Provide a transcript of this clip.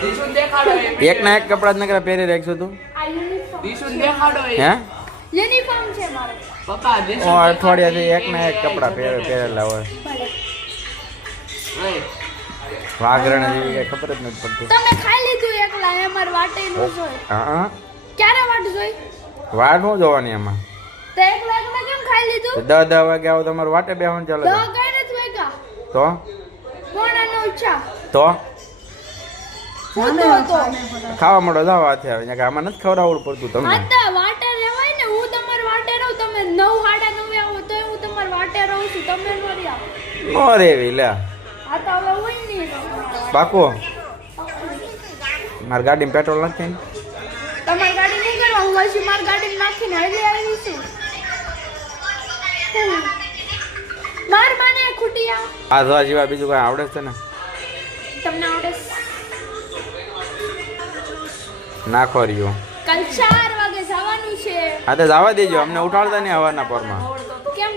દિશુન દેખાડો એક ના એક કપડા જ નકરા પહેરી રાખશું તું આ યુનિફોર્મ દિશુન દેખાડો હે યુનિફોર્મ છે મારો. પપ્પા ઓ દિશુન અઠવાડિયાથી એક ના એક કપડા પહેરેલા હોય ભલે. વાઘરણ જેવી કઈ ખબર જ નથી પડતી તમે ખાઈ લીધું એકલા એ માર વાટે નું જોઈ. હા ક્યારે વાટ જોઈ? વાર નો જોવાની એમાં તો એકલા એકલા કેમ ખાઈ લીધું? 10 વાગે આવો તમારે વાટે બેહવાનું ચાલે દવા કઈ નથી વાગ્યા. તો મોણાનો ઈચ્છા. તો હું તો હતો. ખાવા મળો જાવ હાથે આવે કે આમાં નથી ખવડાવવું પડતું તમને હા તો વાટે રહેવાય ને. હું તમાર વાટે રહું. તમે 9 સાડા 9 આવો તોય હું તમાર વાટે રહું છું. તમે નથી આવો. નો રેવી લે આ તો હવે હું નહીં રહું. પાકો મારી ગાડીમાં પેટ્રોલ નથી ને? તમારી ગાડી નહીં કરવા. હું હજી મારી ગાડીમાં નાખીને હજી આવી છું. માર માને ખૂટિયા. આ ધોવા જેવા બીજું કઈ આવડે છે ને તમને આવડે છે? નાખો રહ્યો કાલ 4 વાગે જવાનું છે. હા તો જવા દેજો અમને ઉઠાડતા નહીં હવારના પરમાં કેમ